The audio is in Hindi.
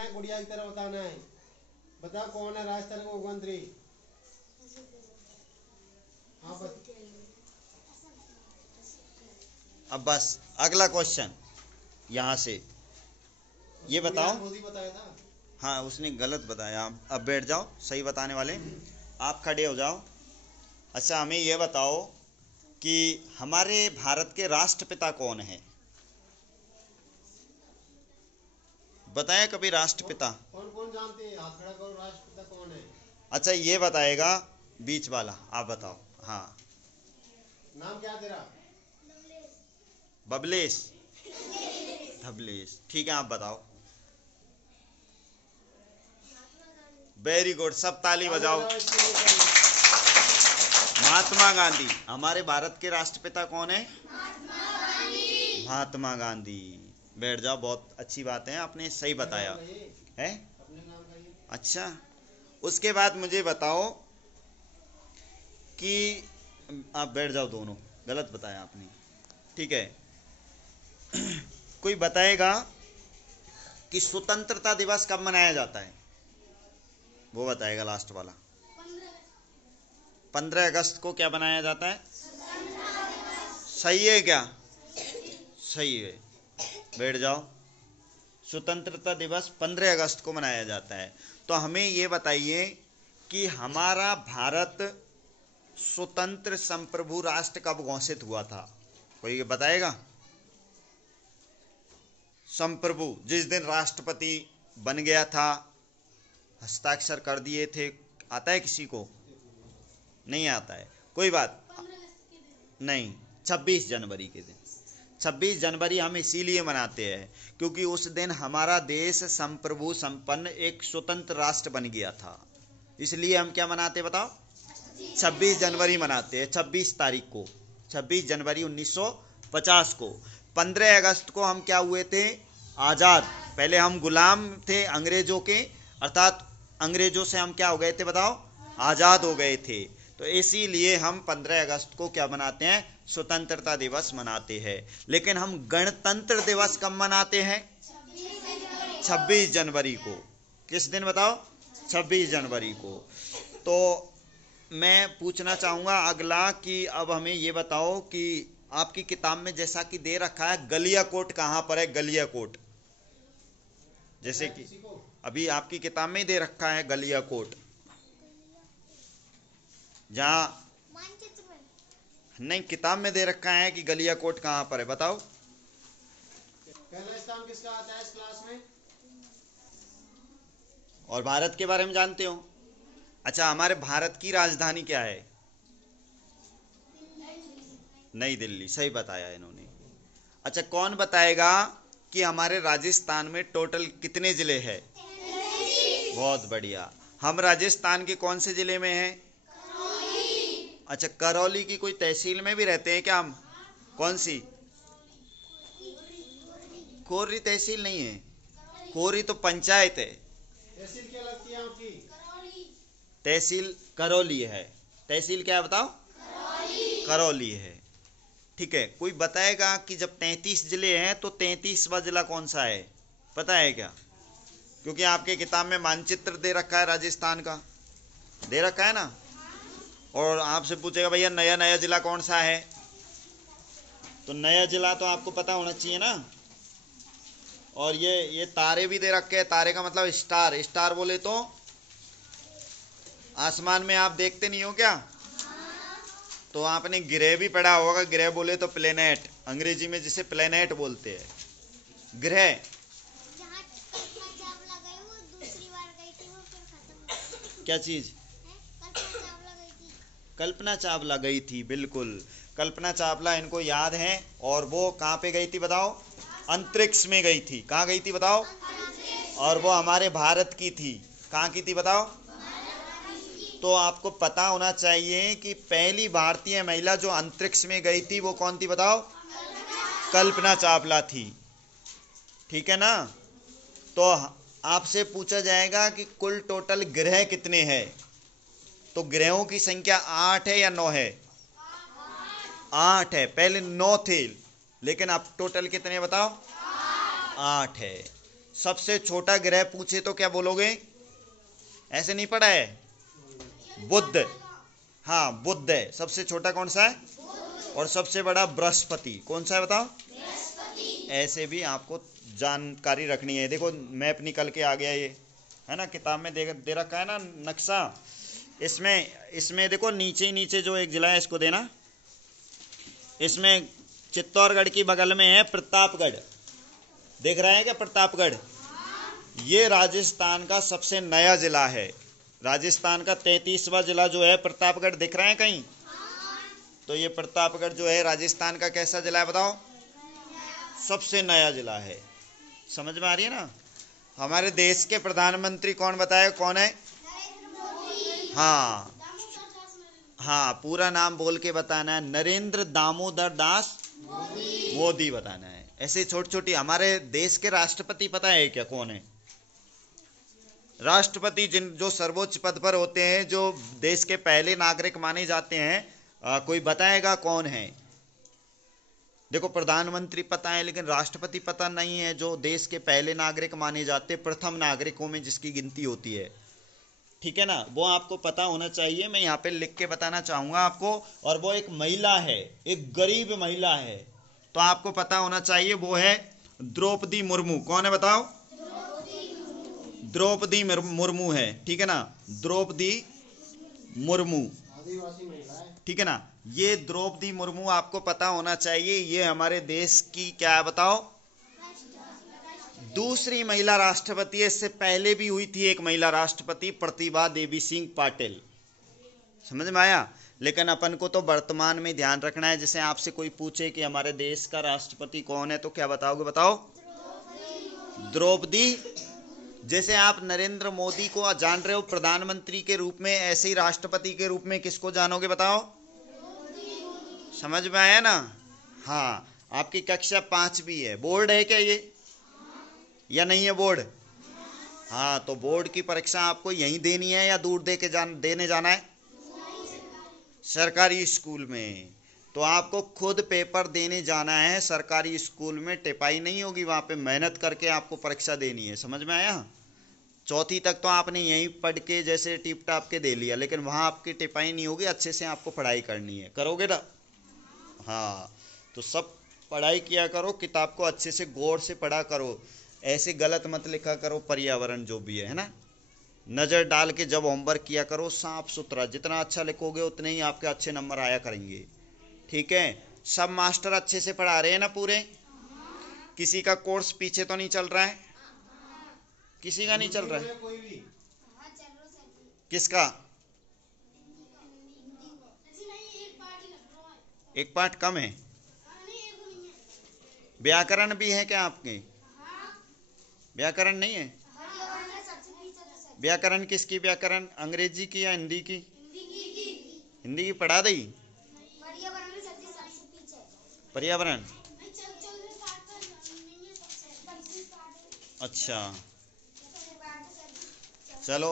करना है, गुड़िया की तरह बताना है। बताओ कौन है राजस्थान का मुख्यमंत्री? हाँ बस। अब बस अगला क्वेश्चन यहाँ से ये बताओ। मोदी बताया था। हाँ उसने गलत बताया। अब बैठ जाओ, सही बताने वाले आप खड़े हो जाओ। अच्छा हमें ये बताओ कि हमारे भारत के राष्ट्रपिता कौन है? बताया कभी राष्ट्रपिता? कौन कौन जानते हैं? हाथ खड़ा करो, राष्ट्रपिता कौन है? अच्छा ये बताएगा बीच वाला, आप बताओ। हाँ नाम क्या तेरा? बबलेश, धबलेश, ठीक है आप बताओ। वेरी गुड, सब ताली बजाओ। महात्मा गांधी। हमारे भारत के राष्ट्रपिता कौन है? महात्मा गांधी। बैठ जाओ, बहुत अच्छी बात है, आपने सही बताया है। अच्छा उसके बाद मुझे बताओ कि आप बैठ जाओ, दोनों गलत बताया आपने, ठीक है। कोई बताएगा कि स्वतंत्रता दिवस कब मनाया जाता है? वो बताएगा लास्ट वाला। 15 अगस्त को क्या बनाया जाता है? सही है क्या? सही है, बैठ जाओ। स्वतंत्रता दिवस 15 अगस्त को मनाया जाता है। तो हमें ये बताइए कि हमारा भारत स्वतंत्र संप्रभु राष्ट्र कब घोषित हुआ था? कोई बताएगा? संप्रभु जिस दिन राष्ट्रपति बन गया था, हस्ताक्षर कर दिए थे, आता है किसी को? नहीं आता है, कोई बात नहीं। 26 जनवरी के दिन, 26 जनवरी हम इसीलिए मनाते हैं क्योंकि उस दिन हमारा देश संप्रभु संपन्न एक स्वतंत्र राष्ट्र बन गया था। इसलिए हम क्या मनाते बताओ? 26 जनवरी मनाते हैं, 26 तारीख को, 26 जनवरी 1950 को। 15 अगस्त को हम क्या हुए थे? आज़ाद। पहले हम गुलाम थे अंग्रेजों के, अर्थात अंग्रेजों से हम क्या हो गए थे बताओ? आज़ाद हो गए थे। तो इसीलिए हम 15 अगस्त को क्या मनाते हैं? स्वतंत्रता दिवस मनाते हैं। लेकिन हम गणतंत्र दिवस कब मनाते हैं? 26 जनवरी को। किस दिन बताओ? 26 जनवरी को। तो मैं पूछना चाहूँगा अगला कि अब हमें ये बताओ कि आपकी किताब में जैसा कि दे रखा है, गलियाकोट कहाँ पर है? गलियाकोट, जैसे कि अभी आपकी किताब में दे रखा है गलियाकोट, जहाँ नहीं किताब में दे रखा है कि गलियाकोट कहाँ पर है, बताओ। पहला स्थान किसका आता है इस क्लास में? और भारत के बारे में जानते हो? अच्छा हमारे भारत की राजधानी क्या है? नई दिल्ली, सही बताया इन्होंने। अच्छा कौन बताएगा कि हमारे राजस्थान में टोटल कितने जिले हैं? बहुत बढ़िया। हम राजस्थान के कौन से जिले में हैं? अच्छा करौली की कोई तहसील में भी रहते हैं क्या हम? कौन सी? कोर्री तहसील नहीं है, कोर्री तो पंचायत है। तहसील क्या लगती है आपकी? तहसील करौली है। तहसील क्या है बताओ? करौली है, ठीक है। कोई बताएगा कि जब 33 जिले हैं तो 33वां जिला कौन सा है? पता है क्या? क्योंकि आपके किताब में मानचित्र दे रखा है राजस्थान का, दे रखा है ना, और आपसे पूछेगा भैया नया नया जिला कौन सा है, तो नया जिला तो आपको पता होना चाहिए ना। और ये तारे भी दे रखे हैं, तारे का मतलब स्टार। स्टार बोले तो आसमान में आप देखते नहीं हो क्या? तो आपने ग्रह भी पढ़ा होगा, ग्रह बोले तो प्लेनेट, अंग्रेजी में जिसे प्लेनेट बोलते हैं, ग्रह। क्या चीज? कल्पना चावला गई थी, बिल्कुल कल्पना चावला इनको याद है। और वो कहाँ पे गई थी बताओ? अंतरिक्ष में गई थी। कहाँ गई थी बताओ? और वो हमारे भारत की थी। कहाँ की थी बताओ? तो आपको पता होना चाहिए कि पहली भारतीय महिला जो अंतरिक्ष में गई थी वो कौन थी बताओ? कल्पना चावला थी, ठीक है ना। तो आपसे पूछा जाएगा कि कुल टोटल ग्रह कितने हैं, तो ग्रहों की संख्या 8 है या 9 है? 8 है। पहले 9 थे, लेकिन अब टोटल कितने बताओ? 8 है। सबसे छोटा ग्रह पूछे तो क्या बोलोगे? ऐसे नहीं पढ़ा है? बुध। हाँ, बुध है। सबसे छोटा कौन सा है? और सबसे बड़ा बृहस्पति। कौन सा है बताओ? ऐसे भी आपको जानकारी रखनी है। देखो मैप निकल के आ गया, ये है ना, किताब में दे रखा है ना नक्शा। इसमें देखो नीचे ही नीचे जो एक जिला है इसको देना। इसमें चित्तौड़गढ़ की बगल में है प्रतापगढ़। देख रहे हैं क्या प्रतापगढ़? ये राजस्थान का सबसे नया जिला है। राजस्थान का 33वां जिला जो है प्रतापगढ़, दिख रहा है कहीं? तो ये प्रतापगढ़ जो है राजस्थान का कैसा जिला है बताओ? सबसे नया जिला है। समझ में आ रही है ना? हमारे देश के प्रधानमंत्री कौन बताए? कौन है? हाँ हाँ, पूरा नाम बोल के बताना है। नरेंद्र दामोदर दास मोदी बताना है। ऐसे छोटी छोटी। हमारे देश के राष्ट्रपति पता है क्या कौन है? राष्ट्रपति जो सर्वोच्च पद पर होते हैं, जो देश के पहले नागरिक माने जाते हैं, कोई बताएगा कौन है? देखो प्रधानमंत्री पता है लेकिन राष्ट्रपति पता नहीं है, जो देश के पहले नागरिक माने जाते, प्रथम नागरिकों में जिसकी गिनती होती है। ठीक है ना? वो आपको पता होना चाहिए। मैं यहाँ पे लिख के बताना चाहूंगा आपको। और वो एक महिला है, एक गरीब महिला है, तो आपको पता होना चाहिए। वो है द्रौपदी मुर्मू। कौन है बताओ? द्रौपदी मुर्मू है। ठीक है ना? द्रौपदी मुर्मू, आदिवासी महिला है। ठीक है ना? ये द्रौपदी मुर्मू आपको पता होना चाहिए। ये हमारे देश की क्या है बताओ? दूसरी महिला राष्ट्रपति है। इससे पहले भी हुई थी एक महिला राष्ट्रपति, प्रतिभा देवी सिंह पाटिल। समझ में आया? लेकिन अपन को तो वर्तमान में ध्यान रखना है। जैसे आपसे कोई पूछे कि हमारे देश का राष्ट्रपति कौन है, तो क्या बताओगे? बताओ द्रौपदी। जैसे आप नरेंद्र मोदी को जान रहे हो प्रधानमंत्री के रूप में, ऐसे ही राष्ट्रपति के रूप में किसको जानोगे बताओ? समझ में आया ना? हाँ, आपकी कक्षा 5वीं है। बोर्ड है क्या ये या नहीं है बोर्ड? हाँ, तो बोर्ड की परीक्षा आपको यहीं देनी है या दूर देने जाना है? सरकारी स्कूल में। तो आपको खुद पेपर देने जाना है सरकारी स्कूल में। टिपाई नहीं होगी वहाँ पे, मेहनत करके आपको परीक्षा देनी है। समझ में आया? 4वीं तक तो आपने यहीं पढ़ के जैसे टिप टाप के दे लिया, लेकिन वहाँ आपकी टिपाई नहीं होगी। अच्छे से आपको पढ़ाई करनी है। करोगे ना? हाँ, तो सब पढ़ाई किया करो, किताब को अच्छे से गौर से पढ़ा करो। ऐसे गलत मत लिखा करो। पर्यावरण जो भी है ना, नज़र डाल के जब होमवर्क किया करो, साफ सुथरा। जितना अच्छा लिखोगे उतने ही आपके अच्छे नंबर आया करेंगे। ठीक है? सब मास्टर अच्छे से पढ़ा रहे हैं ना पूरे? किसी का कोर्स पीछे तो नहीं चल रहा है? किसी का नहीं चल रहा है? कोई भी किसका? एक पार्ट कम है। व्याकरण भी है क्या आपके? व्याकरण नहीं है? व्याकरण किसकी? व्याकरण अंग्रेजी की या हिंदी की? हिंदी की पढ़ा दी? पर्यावरण। अच्छा, चलो